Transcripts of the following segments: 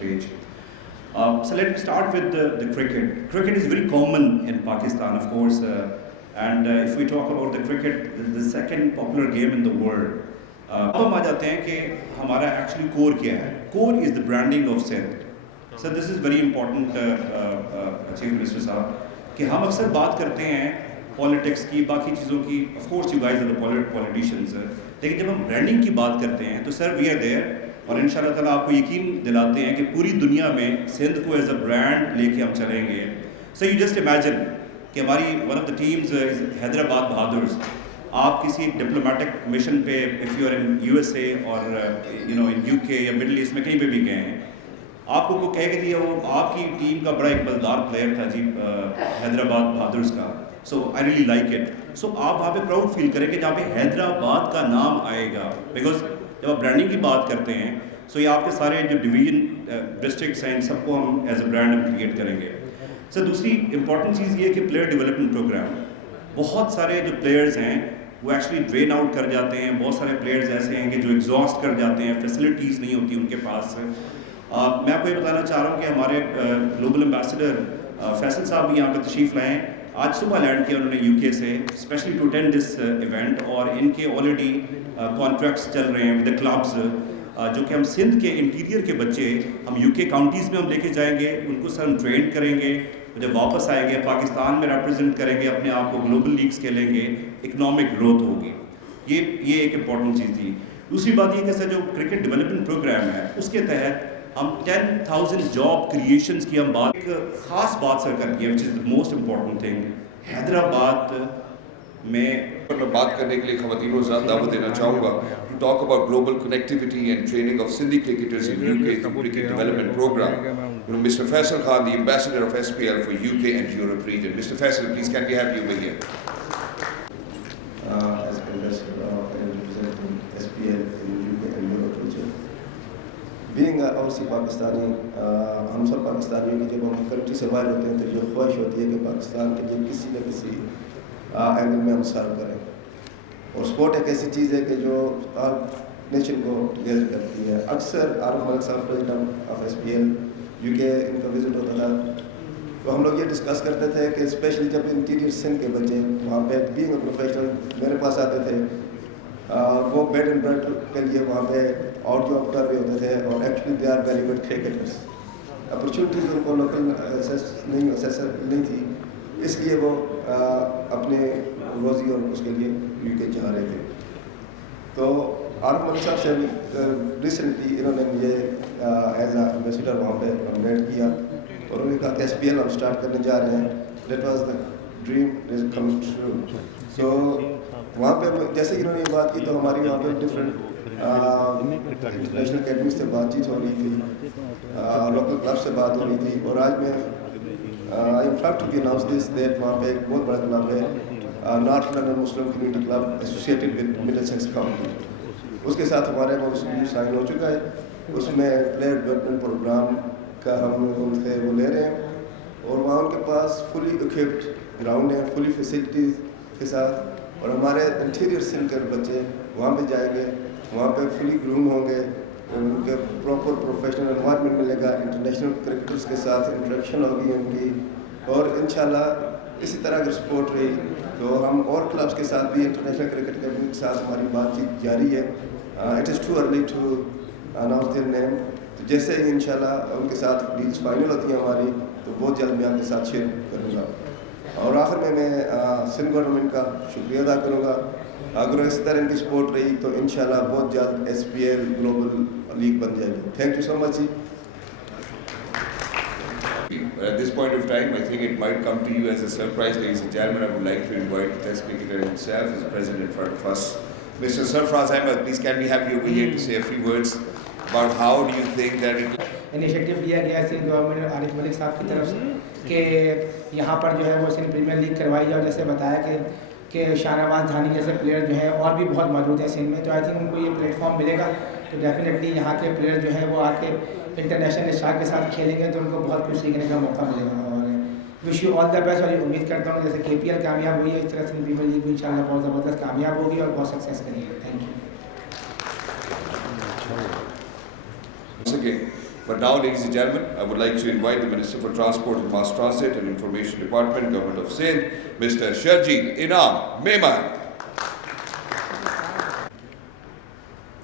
stage. So let me start with the cricket. Cricket is very common in Pakistan, of course, and if we talk about the cricket, the second popular game in the world. اب ہم آ جاتے ہیں کہ ہمارا actually cover کیا ہے. Cover is the branding of Sindh. Sir this is very important chief minister صاحب کہ ہم اکثر بات کرتے ہیں پالیٹکس کی, باقی چیزوں کی, of course you guys are the politicians, لیکن جب ہم برانڈنگ کی بات کرتے ہیں تو سر وی آر دیئر, اور ان شاء اللہ تعالیٰ آپ کو یقین دلاتے ہیں کہ پوری دنیا میں سندھ کو ایز اے برانڈ لے کے ہم چلیں گے. سر یو جسٹ امیجن کہ ہماری one of the teams is Hyderabad Bahadurs. آپ کسی ڈپلومیٹک مشن پہ if you are in U S A اور ان یو کے یا مڈل ایسٹ میں کہیں پہ بھی گئے ہیں, آپ کو کوئی کہے کہ جی وہ آپ کی ٹیم کا بڑا ایک مزدار پلیئر تھا جی حیدرآباد بہادرز کا, سو آئی ریلی لائک اٹ. سو آپ وہاں پہ پراؤڈ فیل کریں کہ جہاں پہ حیدرآباد کا نام آئے گا, بیکاز جب آپ برانڈنگ کی بات کرتے ہیں سو یہ آپ کے سارے جو ڈویژن ڈسٹرکٹس ہیں ان سب کو ہم ایز اے برانڈ ہم کریٹ کریں گے. سر دوسری امپورٹنٹ چیز یہ ہے کہ پلیئر ڈیولپمنٹ پروگرام, بہت سارے جو پلیئرز ہیں وہ ایکچولی ڈرین آؤٹ کر جاتے ہیں. بہت سارے پلیئرز ایسے ہیں کہ جو ایگزاسٹ کر جاتے ہیں, فیسلٹیز نہیں ہوتی ان کے پاس. میں آپ کو یہ بتانا چاہ رہا ہوں کہ ہمارے گلوبل امبیسڈر فیصل صاحب بھی یہاں پہ تشریف لائے ہیں. آج صبح لینڈ کیا انہوں نے یو کے سے especially to attend this event, اور ان کے آلریڈی کانٹریکٹس چل رہے ہیں ود دا کلبز, جو کہ ہم سندھ کے انٹیریئر کے بچے ہم یو کے کاؤنٹیز میں ہم لے کے جائیں گے, ان کو سر ہم ٹرین کریں گے, جب واپس آئیں گے پاکستان میں ریپرزینٹ کریں گے اپنے آپ کو, گلوبل لیگس کھیلیں گے, اکنامک گروتھ ہوگی. یہ ایک امپورٹنٹ چیز تھی. دوسری بات یہ کہ سر جو کرکٹ ڈیولپمنٹ پروگرام ہے اس کے تحت ہم 10,000 جاب کریشنز کی ہم بات, ایک خاص بات سر کر دی ہے which is the most important thing. Hyderabad میں بات کرنے کے لیے خواتین کو زیادہ دعوت دینا چاہوں گا to talk about global connectivity and training of Sindhi cricketers in UK through cricket development program. Mr. Faisal Khan, the ambassador of SPL for UK and Europe region. Mr. Faisal, please can we have you over here? As ambassador of and representing SPL in UK and Europe region. Being obviously Pakistani, ہم سب پاکستانیوں کی جب ہم country سے باہر ہوتے ہیں تو یہ خواہش ہوتی ہے کہ پاکستان کے لیے کسی نہ کسی اینگل میں ہم سرو کریں. اور اسپورٹ ایک ایسی چیز ہے کہ جو نیشن کو ٹوگیدر کرتی ہے. اکثر عارف ملک صاحب president of S P L you کے ان کا وزٹ ہوتا تھا تو ہم لوگ یہ ڈسکس کرتے تھے کہ اسپیشلی جب انٹیریئر سندھ کے بچے وہاں پہ بینگ اے پروفیشنل میرے پاس آتے تھے, وہ بیڈ اینڈ بریڈ کے لیے وہاں پہ آؤٹ جاب کر رہے ہوتے تھے, اور actually they are very good cricketers. Opportunities ان کو لوکل ایسیس نہیں تھی, اس لیے وہ اپنے روزی اور اس کے لیے یو کے چاہ رہے تھے. تو عارف ملک صاحب سے ریسنٹلی انہوں نے مجھے ایز اے ایمبیسیڈر وہاں پہ نومینیٹ کیا, اور انہوں نے کہا کہ ایس پی ایل ہم اسٹارٹ کرنے جا رہے ہیں. That was the dream is coming true. So وہاں پہ جیسے کہ انہوں نے یہ بات کی تو ہماری وہاں پہ ڈفرینٹ انٹرنیشنل اکیڈمی سے بات چیت ہو رہی تھی, لوکل کلب سے بات ہو رہی تھی, اور آج میں I am proud to be announce this that وہاں پہ ایک بہت بڑا کلب ہے north London Muslim community club associated with Middlesex county. اس کے ساتھ ہمارے موضوع سائن ہو چکا ہے. اس میں پلیئر ڈیولپمنٹ پروگرام کا ہم ان سے وہ لے رہے ہیں, اور وہاں ان کے پاس فلی اکوپڈ گراؤنڈ ہے, فلی فیسلٹیز کے ساتھ, اور ہمارے انٹیریئر سندھ کے بچے وہاں پہ جائیں گے, وہاں پہ فلی گروم ہوں گے, ان کے پراپر پروفیشنل انوائرمنٹ ملے گا, انٹرنیشنل کرکٹرز کے ساتھ انٹریکشن ہوگی ان کی, اور انشاءاللہ اسی طرح اگر سپورٹ رہی تو ہم اور کلبس کے ساتھ بھی انٹرنیشنل کرکٹ اکیڈمی کے ساتھ ہماری بات چیت جاری ہے. It is too early to announce their name. تو جیسے ہی انشاءاللہ ان کے ساتھ ڈیلز فائنل ہوتی ہیں ہماری تو بہت جلد میں آپ کے ساتھ شیئر کروں گا. اور آخر میں سندھ گورنمنٹ کا شکریہ ادا کروں گا. اگر اس طرح ان کی سپورٹ رہی تو انشاءاللہ بہت جلد ایس پی ایل گلوبل لیگ بن جائے گی. تھینک یو سو مچ جی. At this point of time, I think it might come to you as a surprise, ladies and gentlemen. I would like to invite the Test cricketer himself, who is present in front of us, Mr. Sarfraz Ahmed. Please, can we have you over here to say a few words about how do you think that it initiative لیا گیا ہے Sindh government Arif Malik صاحب کی طرف سے کہ یہاں پر جو ہے وہ سندھ پریمیئر لیگ کروائی جائے, اور جیسے بتایا کہ شاہنواز دھانی جیسے پلیئر جو ہیں اور بھی بہت موجود ہیں سندھ میں, تو آئی تھنک ان کو یہ پلیٹ فارم ملے گا تو ڈیفینیٹلی یہاں کے پلیئر جو ہیں وہ آ کے انٹرنیشنل اسٹار کے ساتھ کھیلیں گے تو ان کو بہت کچھ سیکھنے کا موقع ملے گا. اور wish you all the best, اور یہ امید کرتا ہوں جیسے کے پی ایل کامیاب ہوئی ہے اس طرح سندھ پریمیئر لیگ بھی انشاءاللہ بہت زبردست کامیاب ہوگی اور بہت سکسیس کریں گے. Thank you. But now, ladies and gentlemen, I would like to invite the Minister for Transport and Mass Transit and Information Department, Government of Sindh, Mr. Sharjeel Inam Memon.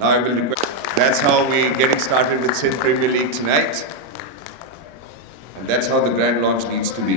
Now I will request. That's how we're getting started with Sindh Premier League tonight, and that's how the grand launch needs to be.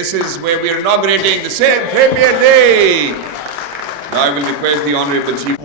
This is where we are inaugurating the Sindh Premier League. Now I will request the Honorable Chief.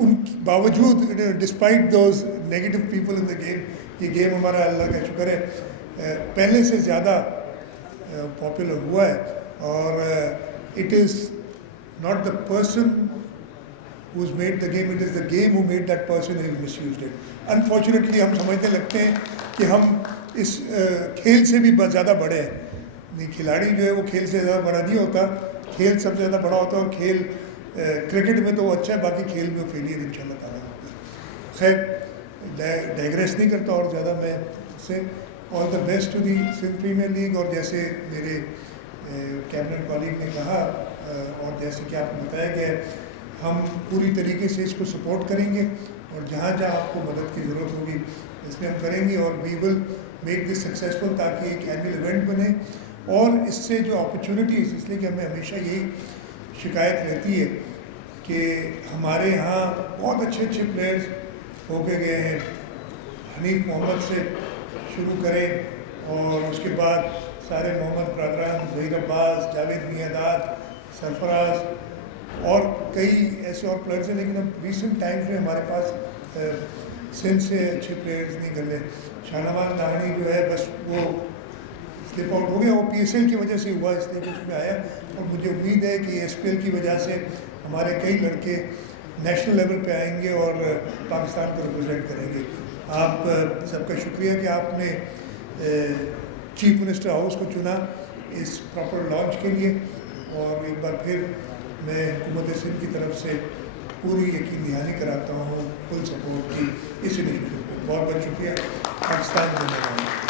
ان باوجود despite those negative people in the game یہ game ہمارا اللہ کا شکر ہے پہلے سے زیادہ popular ہوا ہے اور it is not the person who's made the game, it is the game who made that person who misused it. Unfortunately ہم سمجھنے لگتے ہیں کہ ہم اس کھیل سے بھی زیادہ بڑے ہیں. نہیں, کھلاڑی جو ہے وہ کھیل سے زیادہ بڑا نہیں ہوتا, کھیل سب سے زیادہ بڑا ہوتا ہے اور کھیل کرکٹ میں تو وہ اچھا ہے, باقی کھیل میں فیلئر ان شاء اللہ تعالیٰ ہوتا ہے. خیر ڈائگریس نہیں کرتا اور زیادہ میں سے all the best to the Sindh premier league. اور جیسے میرے کیبنٹ کالیگ نے کہا اور جیسے کہ آپ کو بتایا گیا ہے, ہم پوری طریقے سے اس کو سپورٹ کریں گے اور جہاں جہاں آپ کو مدد کی ضرورت ہوگی اس میں ہم کریں گے اور وی ول میک دس سکسیزفل تاکہ ایک اینول ایونٹ بنے. اور اس سے جو اپرچونیٹیز, اس لیے کہ ہمیں ہمیشہ یہی شکایت رہتی ہے کہ ہمارے یہاں بہت اچھے اچھے پلیئرز ہو کے گئے ہیں, حنیف محمد سے شروع کریں اور اس کے بعد سارے محمد برادران, ظہیر عباس, جاوید میاں, سرفراز اور کئی ایسے اور پلیئرز ہیں. لیکن اب ریسنٹ ٹائمز میں ہمارے پاس سندھ سے اچھے پلیئرز نہیں کر لیں. شاہنواز دہانی جو ہے بس وہ سلپ آؤٹ ہو گیا, وہ پی ایس ایل کی وجہ سے ہوا اس لیے کہ اس میں آیا, اور مجھے امید ہے کہ ایس پی ایل کی وجہ سے ہمارے کئی لڑکے نیشنل لیول پہ آئیں گے اور پاکستان کو ریپرزینٹ کریں گے. آپ سب کا شکریہ کہ آپ نے چیف منسٹر ہاؤس کو چنا اس پراپر لانچ کے لیے, اور ایک بار پھر میں حکومت سندھ کی طرف سے پوری یقین دہانی کراتا ہوں فل سپورٹ کی اس انیشیٹو پہ. بہت بہت شکریہ. پاکستان زندہ باد.